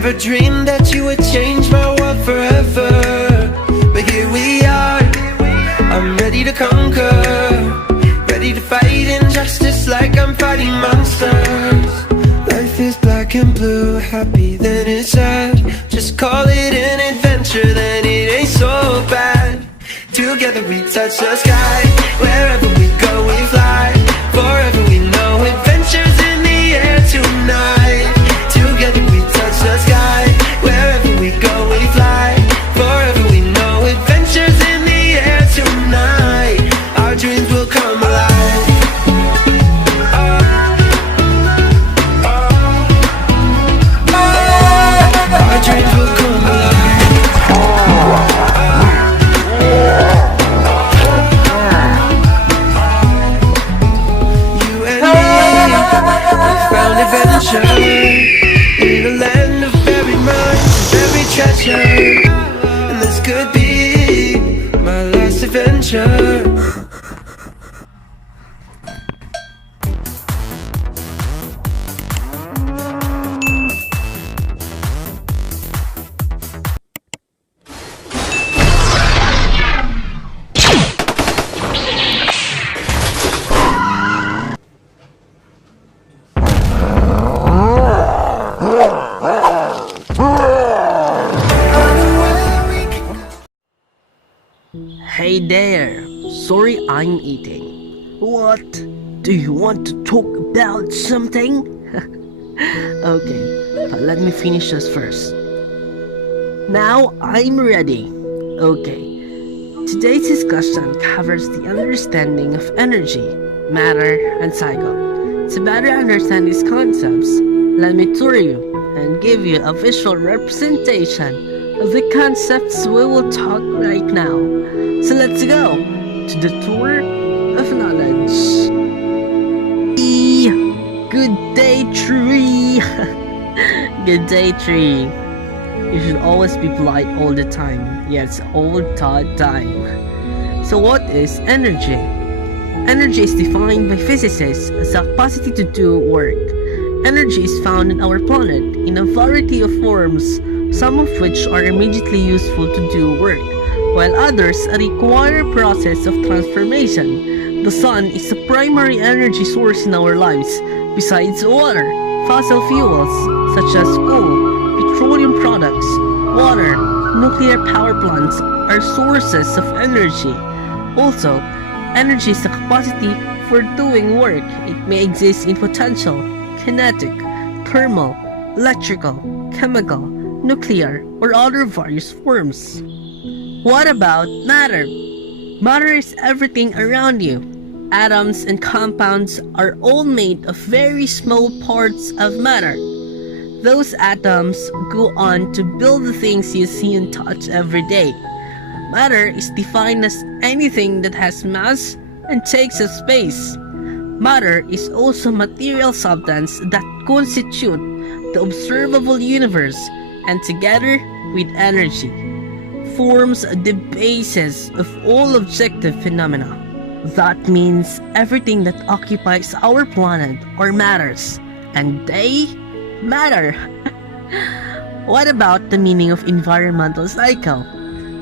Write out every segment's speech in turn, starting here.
Never dreamed that you would change my world forever, but here we are. I'm ready to conquer, ready to fight injustice like I'm fighting monsters. Life is black and blue, happy then it's sad. Just call it an adventure, then it ain't so bad. Together we touch the sky, wherever we go we fly. Forever we know adventures in the air tonight. Together we touch the sky, wherever we go we fly. Forever we know adventures in the air tonight. Our dreams will come alive. Our dreams will come alive. You and me, we found adventure in a land of buried mines, buried treasure. And this could be my last adventure. Hey there, sorry I'm eating. What? Do you want to talk about something? Okay, but let me finish this first. Now I'm ready. Okay, today's discussion covers the understanding of energy, matter, and cycle. To better understand these concepts, let me tour you and give you a visual representation of the concepts we will talk right now. So let's go to the tour of knowledge. Good day, tree. Good day, tree. You should always be polite all the time. Yes, all the time. So what is energy? Energy is defined by physicists as the capacity to do work. Energy is found on our planet in a variety of forms, some of which are immediately useful to do work, while others require a process of transformation. The sun is the primary energy source in our lives. Besides water, fossil fuels such as coal, petroleum products, water, nuclear power plants are sources of energy. Also, energy is the capacity for doing work. It may exist in potential, kinetic, thermal, electrical, chemical, nuclear, or other various forms. What about matter? Matter is everything around you. Atoms and compounds are all made of very small parts of matter. Those atoms go on to build the things you see and touch every day. Matter is defined as anything that has mass and takes up space. Matter is also material substance that constitute the observable universe, and together with energy, forms the basis of all objective phenomena. That means everything that occupies our planet or matters, and they matter. What about the meaning of environmental cycle?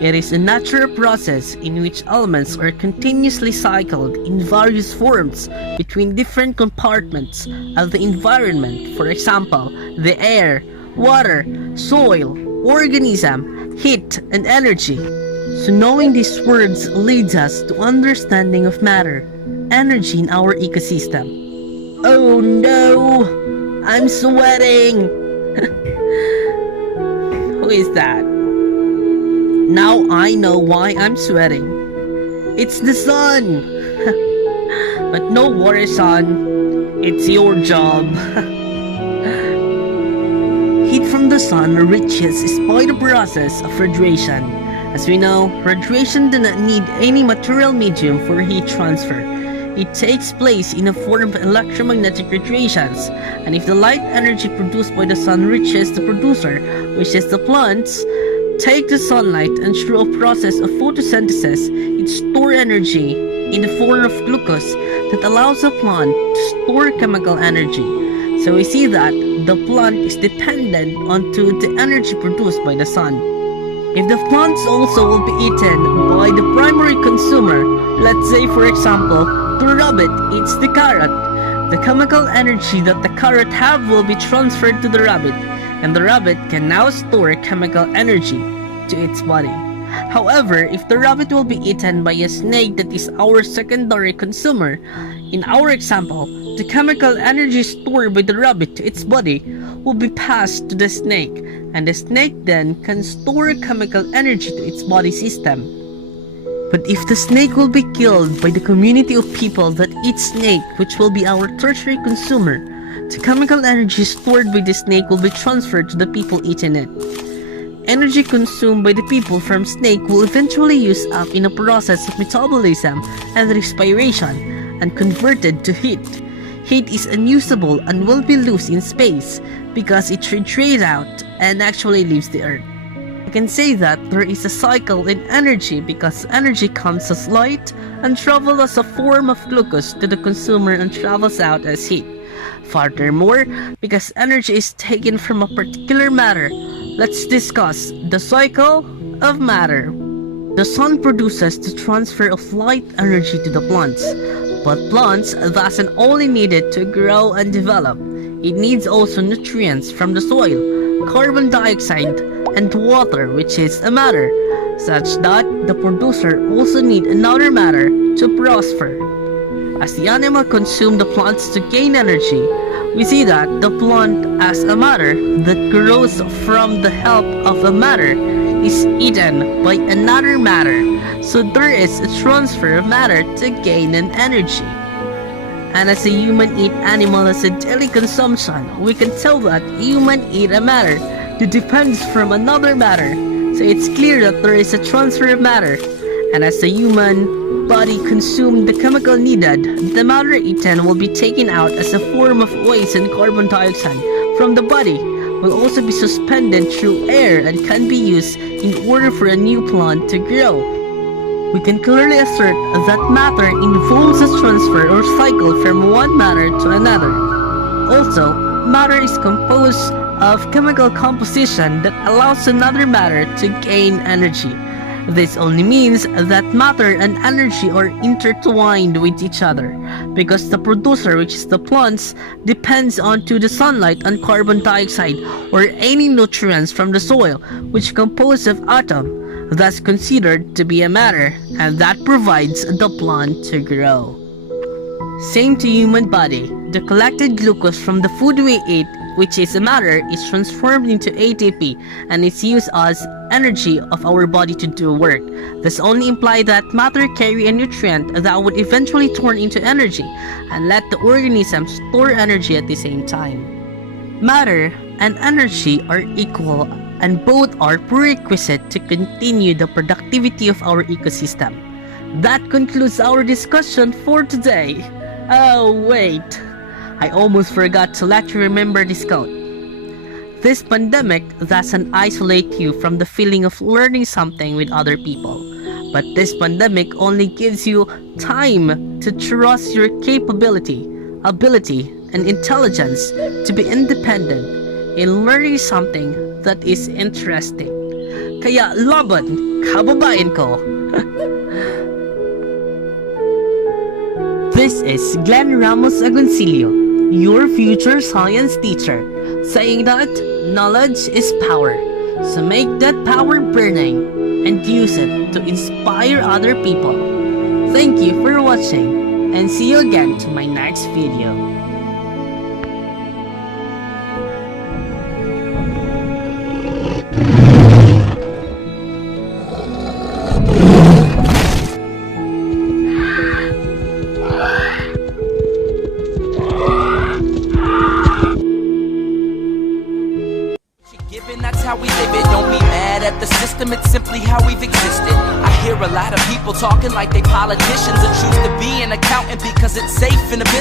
It is a natural process in which elements are continuously cycled in various forms between different compartments of the environment. For example, the air, water, soil, organism, heat, and energy. So knowing these words leads us to understanding of matter, energy in our ecosystem. Oh no! I'm sweating! Who is that? Now I know why I'm sweating. It's the sun! But no worries, son. It's your job. Heat from the sun reaches is by the process of radiation. As we know, radiation does not need any material medium for heat transfer. It takes place in the form of electromagnetic radiations, and if the light energy produced by the sun reaches the producer, which is the plants, take the sunlight and through a process of photosynthesis, it stores energy in the form of glucose that allows the plant to store chemical energy. So we see that the plant is dependent onto the energy produced by the sun. If the plants also will be eaten by the primary consumer, let's say for example, the rabbit eats the carrot, the chemical energy that the carrot have will be transferred to the rabbit, and the rabbit can now store chemical energy to its body. However, if the rabbit will be eaten by a snake that is our secondary consumer, in our example, the chemical energy stored by the rabbit to its body will be passed to the snake, and the snake then can store chemical energy to its body system. But if the snake will be killed by the community of people that eat snake, which will be our tertiary consumer, the chemical energy stored by the snake will be transferred to the people eating it. Energy consumed by the people from snake will eventually use up in a process of metabolism and respiration and converted to heat. Heat is unusable and will be lost in space because it radiates out and actually leaves the earth. I can say that there is a cycle in energy because energy comes as light and travels as a form of glucose to the consumer and travels out as heat. Furthermore, because energy is taken from a particular matter, let's discuss the cycle of matter. The sun produces the transfer of light energy to the plants, but plants doesn't only need it to grow and develop. It needs also nutrients from the soil, carbon dioxide, and water, which is a matter, such that the producer also need another matter to prosper. As the animal consume the plants to gain energy, we see that the plant as a matter that grows from the help of a matter is eaten by another matter, so there is a transfer of matter to gain an energy. And as a human eat animal as a daily consumption, we can tell that human eat a matter that depends from another matter, so it's clear that there is a transfer of matter. And as the human body consumes the chemical needed, the matter eaten will be taken out as a form of waste, and carbon dioxide from the body will also be suspended through air and can be used in order for a new plant to grow. We can clearly assert that matter involves a transfer or cycle from one matter to another. Also, matter is composed of chemical composition that allows another matter to gain energy. This only means that matter and energy are intertwined with each other, because the producer, which is the plants, depends onto the sunlight and carbon dioxide or any nutrients from the soil, which compose of atom, thus considered to be a matter, and that provides the plant to grow. Same to human body, the collected glucose from the food we eat, which is a matter, is transformed into ATP and is used as energy of our body to do work. This only implies that matter carry a nutrient that would eventually turn into energy and let the organism store energy at the same time. Matter and energy are equal and both are prerequisite to continue the productivity of our ecosystem. That concludes our discussion for today. Oh wait, I almost forgot to let you remember this quote. This pandemic doesn't isolate you from the feeling of learning something with other people, but this pandemic only gives you time to trust your capability, ability, and intelligence to be independent in learning something that is interesting. Kaya laban, kababayan ko! This is Glenn Ramos Agoncillo, your future science teacher, saying that knowledge is power. So make that power burning and use it to inspire other people. Thank you for watching and see you again to my next video. That's how we live it. Don't be mad at the system, it's simply how we've existed. I hear a lot of people talking like they politicians and choose to be an accountant because it's safe in the business.